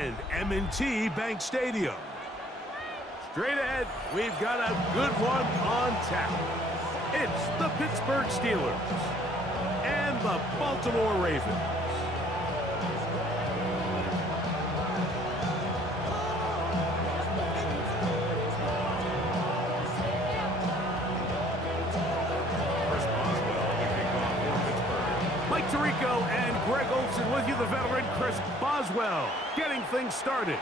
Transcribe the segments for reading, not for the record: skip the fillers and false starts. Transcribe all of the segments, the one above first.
and M&T Bank Stadium. Straight ahead, we've got a good one on tap. It's the Pittsburgh Steelers and the Baltimore Ravens. Mike Tirico and Greg Olsen with you, the veteran Chris Boswell, getting things started.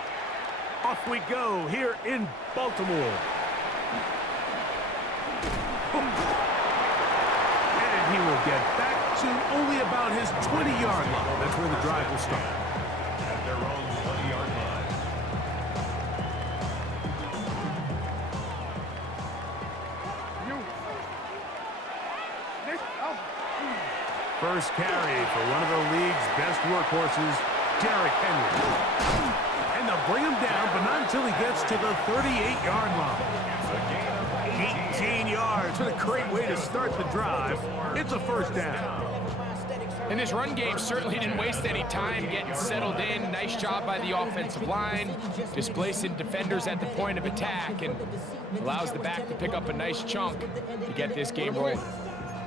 Off we go here in Baltimore. And he will get back to only about his 20-yard line. That's where the drive will start. At their own 20-yard line. First carry for one of the league's best workhorses, Derrick Henry. And they'll bring him down, but not until he gets to the 38-yard line. 18 yards. What a great way to start the drive. It's a first down. And this run game certainly didn't waste any time getting settled in. Nice job by the offensive line, displacing defenders at the point of attack, and allows the back to pick up a nice chunk to get this game rolling.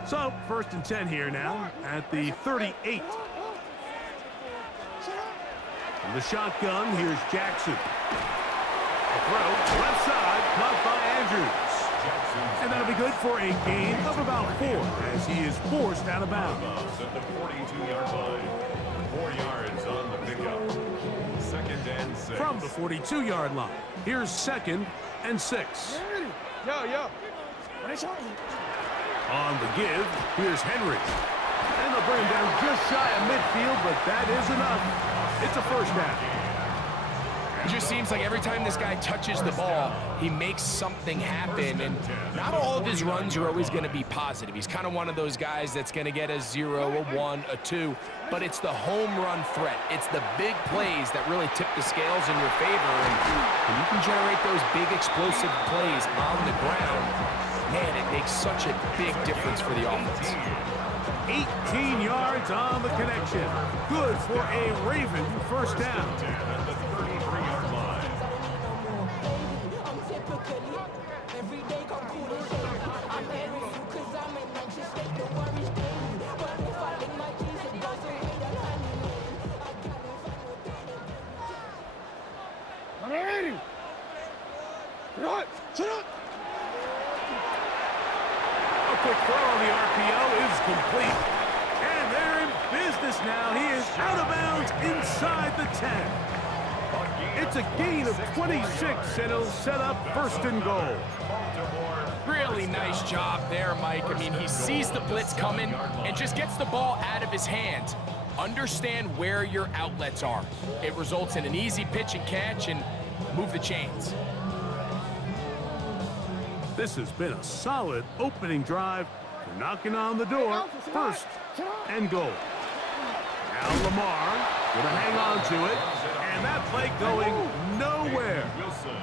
So, 1st and 10 here now at the 38. From the shotgun, here's Jackson. A throw, left side, caught by Andrews. And that'll be good for a gain of about 4 as he is forced out of bounds. At the 42-yard line. 4 yards on the pickup. 2nd and 6. From the 42-yard line, here's 2nd and 6. Yo. On the give, here's Henry. And they'll bring him down just shy of midfield, but that is enough. It's a first down. It just seems like every time this guy touches the ball, he makes something happen, and not all of his runs are always going to be positive. He's kind of one of those guys that's going to get a 0, a 1, a 2, but it's the home run threat. It's the big plays that really tip the scales in your favor, and when you can generate those big explosive plays on the ground, man, it makes such a big difference for the offense. 18 yards on the connection. Good for a Raven first down. At the 33-yard line. A quick throw on the RPO is complete. And they're in business now. He is out of bounds inside the 10. It's a gain of 26, and it'll set up 1st and goal. Really nice job there, Mike. I mean, he sees the blitz coming and just gets the ball out of his hands. Understand where your outlets are. It results in an easy pitch and catch and move the chains. This has been a solid opening drive. They're knocking on the door. 1st and goal. Now Lamar going to hang on to it. And that play going nowhere.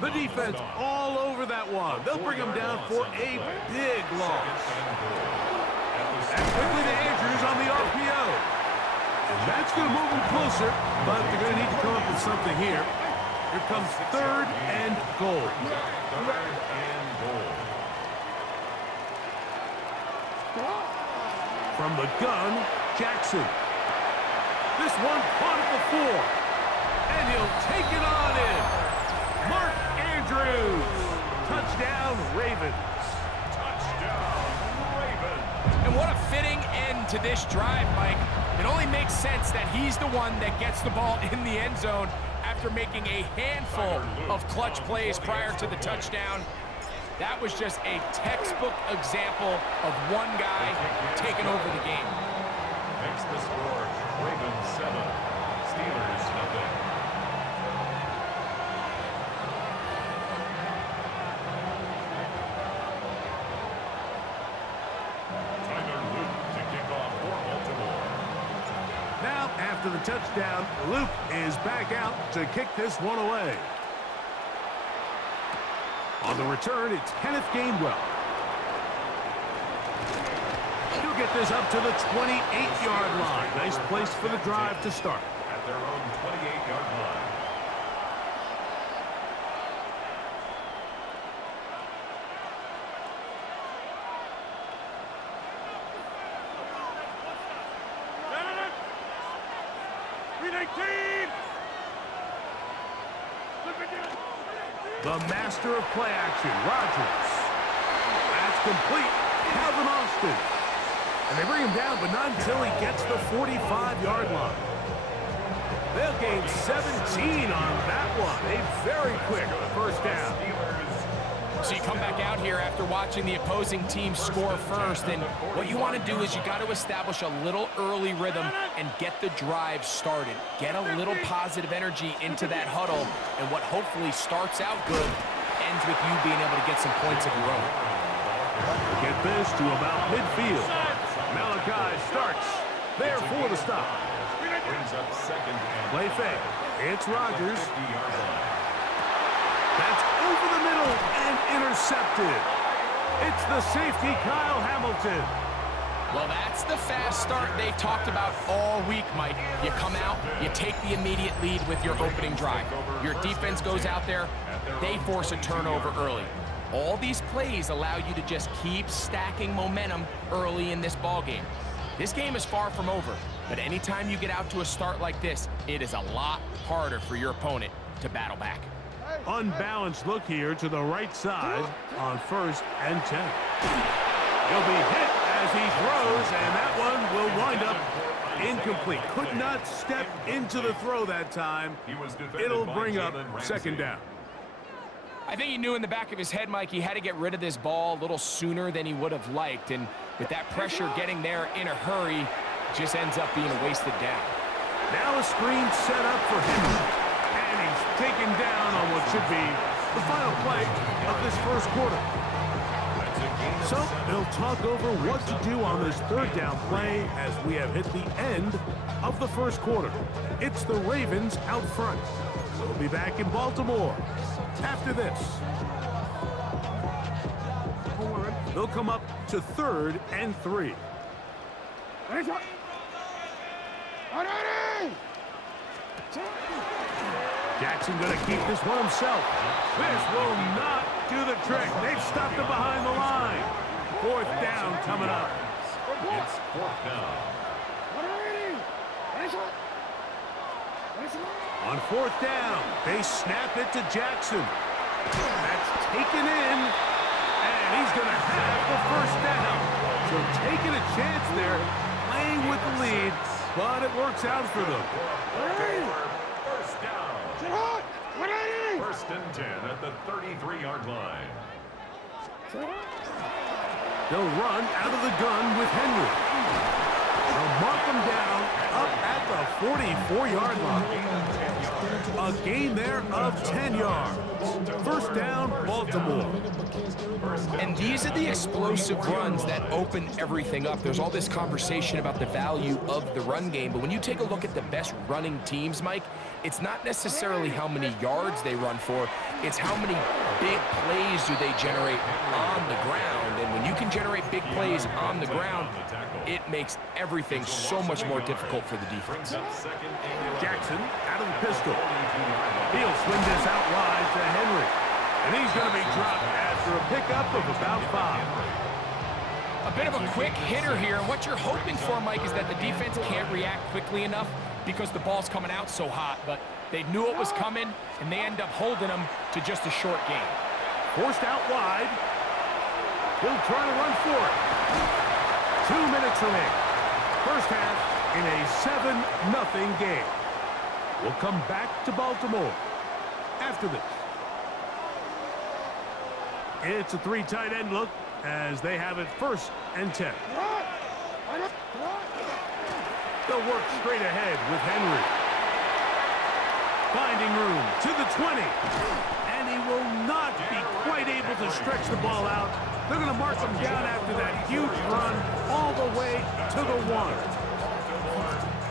The defense all over that one. They'll bring him down for a big loss. And quickly to Andrews on the RPO. And that's going to move him closer, but they're going to need to come up with something here. Here comes 3rd and goal. From the gun, Jackson. This one caught at the 4. And he'll take it on in. Mark Andrews. Touchdown, Ravens. Touchdown, Ravens. And what a fitting end to this drive, Mike. It only makes sense that he's the one that gets the ball in the end zone after making a handful of clutch plays prior to the touchdown. That was just a textbook example of one guy taking over the game. Makes the score Ravens 7, Steelers 0. Now, after the touchdown, Luke is back out to kick this one away. On the return, it's Kenneth Gainwell. He'll get this up to the 28-yard line. Nice place for the drive to start. At their own 28-yard line. The master of play action, Rodgers. That's complete. Calvin Austin. And they bring him down, but not until he gets the 45-yard line. They'll gain 17 on that one. A very quick first down. So you come back out here after watching the opposing team score first, and what you want to do is you got to establish a little early rhythm and get the drive started. Get a little positive energy into that huddle, and what hopefully starts out good ends with you being able to get some points of your own. Get this to about midfield. Malachi starts there for the stop. Brings up second and Play fake. It's Rodgers. That's over the middle and intercepted. It's the safety, Kyle Hamilton. Well, that's the fast start they talked about all week, Mike. You come out, you take the immediate lead with your opening drive. Your defense goes out there, they force a turnover early. All these plays allow you to just keep stacking momentum early in this ball game. This game is far from over, but anytime you get out to a start like this, it is a lot harder for your opponent to battle back. Unbalanced look here to the right side on 1st and 10. He'll be hit as he throws, and that one will wind up incomplete. Could not step into the throw that time. It'll bring up second down. I think he knew in the back of his head, Mike, he had to get rid of this ball a little sooner than he would have liked. And with that pressure getting there in a hurry, it just ends up being a wasted down. Now a screen set up for him. And he's taken down on what should be the final play of this first quarter. So they'll talk over what to do on this third down play as we have hit the end of the first quarter. It's the Ravens out front. We'll be back in Baltimore after this. They'll come up to 3rd and 3. Jackson going to keep this one himself. This will not do the trick. They've stopped him behind the line. 4th down coming up. It's 4th down. On 4th down, they snap it to Jackson. That's taken in, and he's going to have the first down. So taking a chance there, playing with the lead, but it works out for them. First down. 1st and 10 at the 33-yard line. They'll run out of the gun with Henry. They'll mark them down up at the 44-yard line. A gain there of 10 yards. First down, Baltimore. And these are the explosive runs that open everything up. There's all this conversation about the value of the run game, but when you take a look at the best running teams, Mike, it's not necessarily how many yards they run for, it's how many big plays do they generate on the ground. And when you can generate big plays on the ground, it makes everything so much more difficult for the defense. Jackson out of the pistol. He'll swing this out wide to Henry. And he's going to be dropped after a pickup of about 5. A bit of a quick hitter here. And what you're hoping for, Mike, is that the defense can't react quickly enough because the ball's coming out so hot. But they knew it was coming, and they end up holding them to just a short gain. Forced out wide. He'll try to run for it. 2 minutes remaining. First half in a 7-0 game. We'll come back to Baltimore after this. It's a 3 tight end look as they have it 1st and 10. They'll work straight ahead with Henry. Finding room to the 20. And he will not be quite able to stretch the ball out. They're going to mark him down after that huge run all the way to the 1.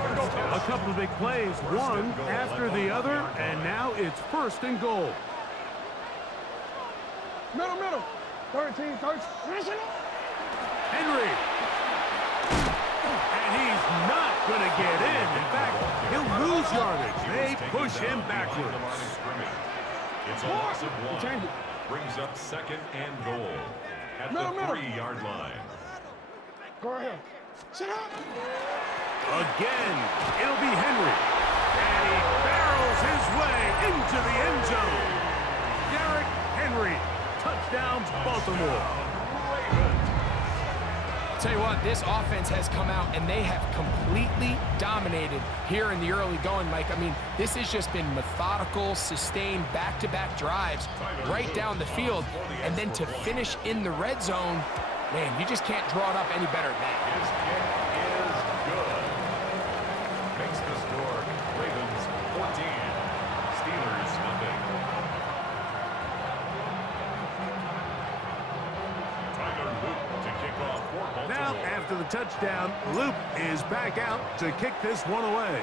A couple of big plays, one after the other, and now it's 1st and goal. Middle. 13. Henry. And he's not going to get in. In fact, he'll lose yardage. They push him backwards. It's a loss of 1. Brings up 2nd and goal at the 3-yard line. Go ahead. Sit up. Again, it'll be Henry. And he barrels his way into the end zone. Derrick Henry, touchdown Baltimore. Tell you what, this offense has come out and they have completely dominated here in the early going, Mike. I mean, this has just been methodical, sustained, back-to-back drives right down the field. And then to finish in the red zone, man, you just can't draw it up any better than that. His kick is good. Makes the score Ravens 14, Steelers nothing. Now, after the touchdown, Luke is back out to kick this one away.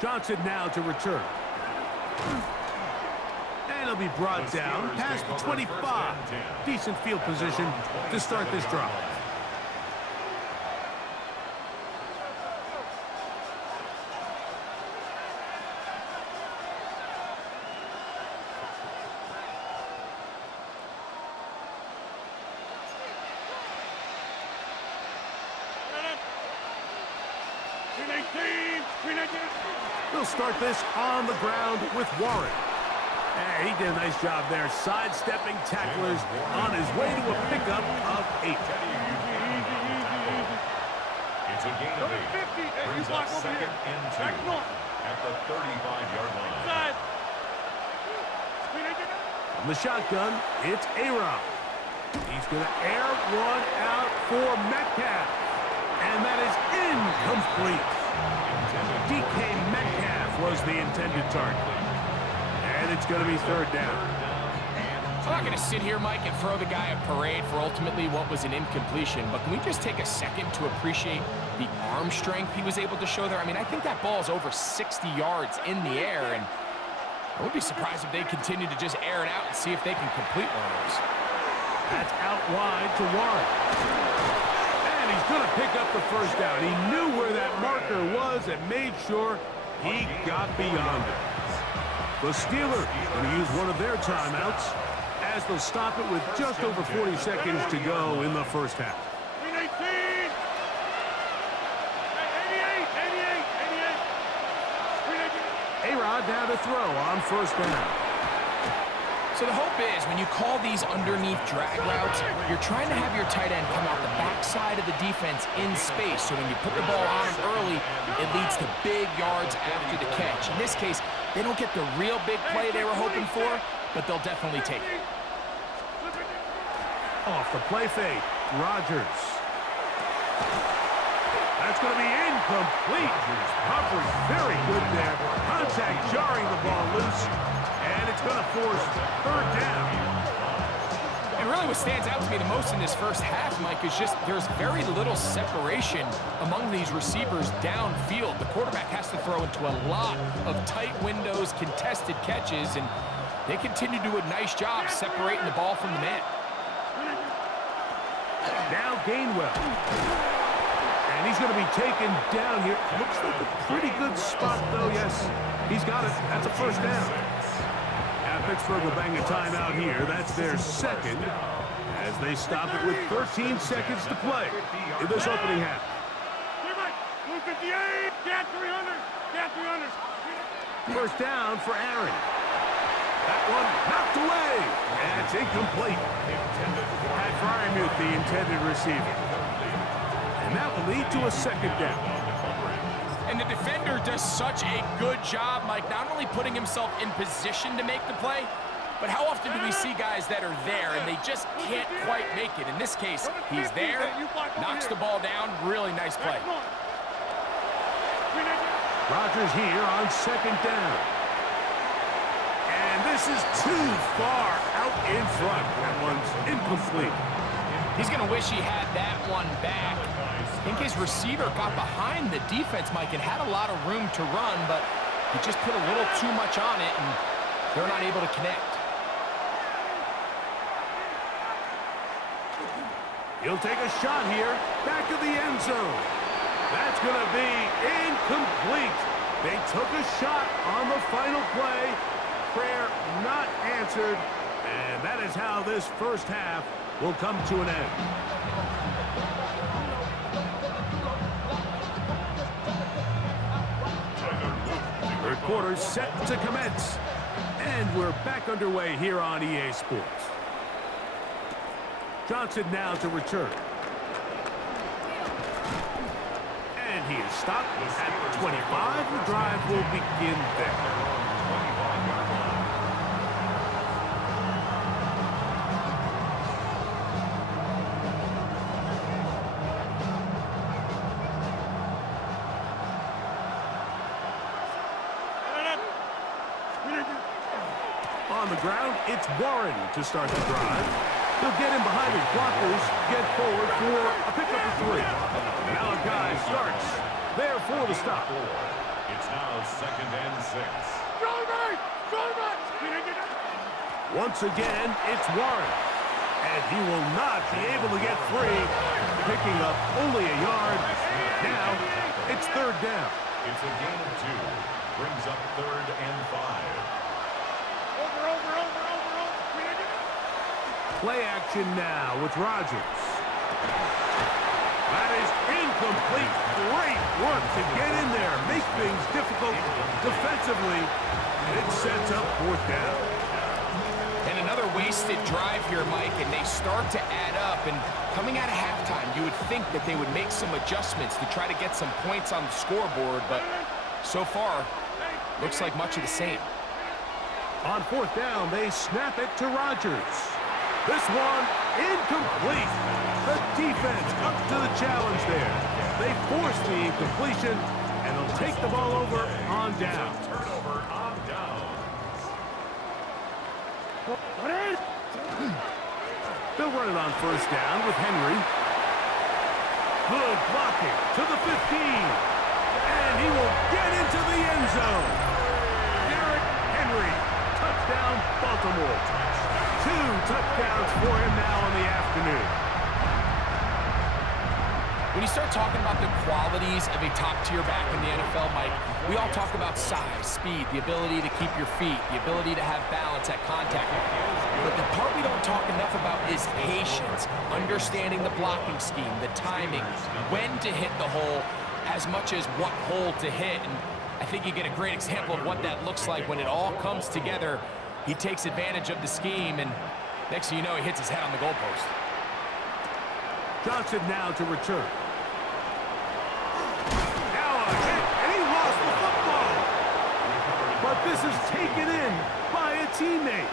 Johnson now to return. And he'll be brought down past the 25. Decent field position to start this drive. He'll start this on the ground with Warren. He did a nice job there, sidestepping tacklers on his way to a pickup of 8. It's a gain of 8. Brings up second and 2 at the 35-yard line. From the shotgun, it's A-Rob. He's going to air one out for Metcalf. And that is incomplete. DK Metcalf was the intended target. And it's going to be third down. I'm not going to sit here, Mike, and throw the guy a parade for ultimately what was an incompletion, but can we just take a second to appreciate the arm strength he was able to show there? I mean, I think that ball is over 60 yards in the air, and I would be surprised if they continue to just air it out and see if they can complete one of those. That's out wide to Warren. And he's going to pick up the first down. He knew where that marker was and made sure he got beyond it. The Steelers going to use one of their timeouts as they'll stop it with just over 40 seconds to go in the first half. A-Rod down to throw on first down. So the hope is when you call these underneath drag routes, you're trying to have your tight end come out the backside of the defense in space. So when you put the ball on him early, it leads to big yards after the catch. In this case, they don't get the real big play they were hoping for, but they'll definitely take it. Off the play fake, Rodgers. That's going to be incomplete. Coverage very good there. Contact jarring the ball loose. And it's going to force third down. And really what stands out to me the most in this first half, Mike, is just there's very little separation among these receivers downfield. The quarterback has to throw into a lot of tight windows, contested catches, and they continue to do a nice job separating the ball from the man. Now Gainwell. And he's going to be taken down here. Looks like a pretty good spot, though. Yes, he's got it. That's a first down. Pittsburgh will bang a timeout here. That's their second as they stop it with 13 seconds to play in this opening half. First down for Aaron. That one knocked away. And it's incomplete. Pat Fryermuth, the intended receiver. And that will lead to a second down. And the defender does such a good job, Mike, not only putting himself in position to make the play, but how often do we see guys that are there and they just can't quite make it? In this case, he's there, knocks the ball down, really nice play. Rodgers here on second down. And this is too far out in front. That one's incomplete. He's going to wish he had that one back. I think his receiver got behind the defense, Mike, and had a lot of room to run, but he just put a little too much on it, and they're not able to connect. He'll take a shot here, back of the end zone. That's going to be incomplete. They took a shot on the final play. Prayer not answered, and that is how this first half will come to an end. quarter set to commence. And we're back underway here on EA Sports. Johnson now to return. And he is stopped at the 25. The drive will begin there. On the ground, it's Warren to start the drive. He'll get in behind his blockers, get forward for a pickup of 3. Now a guy starts there for the stop. It's now 2nd and 6. Once again, it's Warren. And he will not be able to get free, picking up only a yard. Now, it's 3rd down. It's a gain of 2. Brings up 3rd and 5. Play action now with Rodgers. That is incomplete. Great work to get in there, make things difficult defensively. It sets up 4th down. And another wasted drive here, Mike, and they start to add up. And coming out of halftime, you would think that they would make some adjustments to try to get some points on the scoreboard, but so far, looks like much of the same. On 4th down, they snap it to Rodgers. This one, incomplete. The defense up to the challenge there. They force the incompletion, and they'll take the ball over on down. Turnover on down. They'll run it on 1st down with Henry. Good blocking to the 15. And he will get into the end zone. Derrick Henry, touchdown, Baltimore. 2 touchdowns for him now in the afternoon. When you start talking about the qualities of a top-tier back in the NFL, Mike, we all talk about size, speed, the ability to keep your feet, the ability to have balance at contact. But the part we don't talk enough about is patience, understanding the blocking scheme, the timing, when to hit the hole, as much as what hole to hit. And I think you get a great example of what that looks like when it all comes together. He takes advantage of the scheme, and next thing you know, he hits his head on the goalpost. Johnson now to return. Now a hit, and he lost the football. But this is taken in by a teammate.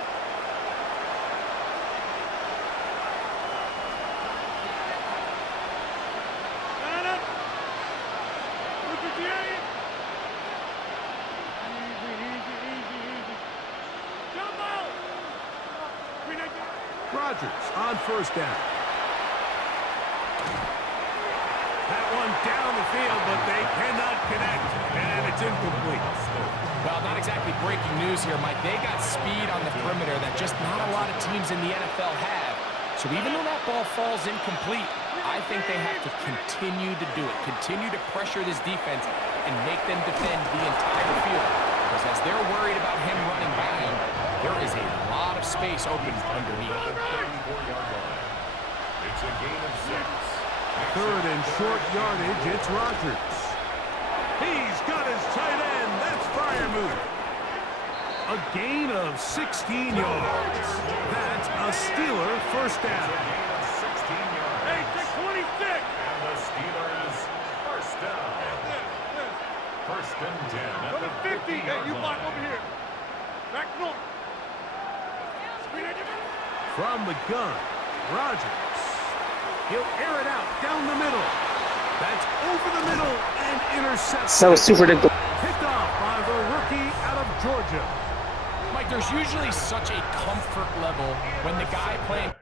Rodgers on 1st down. That one down the field, but they cannot connect, and it's incomplete. Well, not exactly breaking news here, Mike. They got speed on the perimeter that just not a lot of teams in the NFL have. So even though that ball falls incomplete, I think they have to continue to do it, continue to pressure this defense and make them defend the entire field. Because as they're worried about him running by him, there is a lot of space open underneath. It's a gain of 6. 3rd and short yardage, it's Rodgers. He's got his tight end. That's Freiermuth. A gain of 16 yards. That's a Steeler 1st down. Hey, 26. And the Steelers 1st down. 1st and 10 at the 50. Hey, you block over here. Back north. From the gun, Rodgers. He'll air it out down the middle. That's over the middle and intercepted. So super predictable. Picked off by the rookie out of Georgia. Mike, there's usually such a comfort level when the guy playing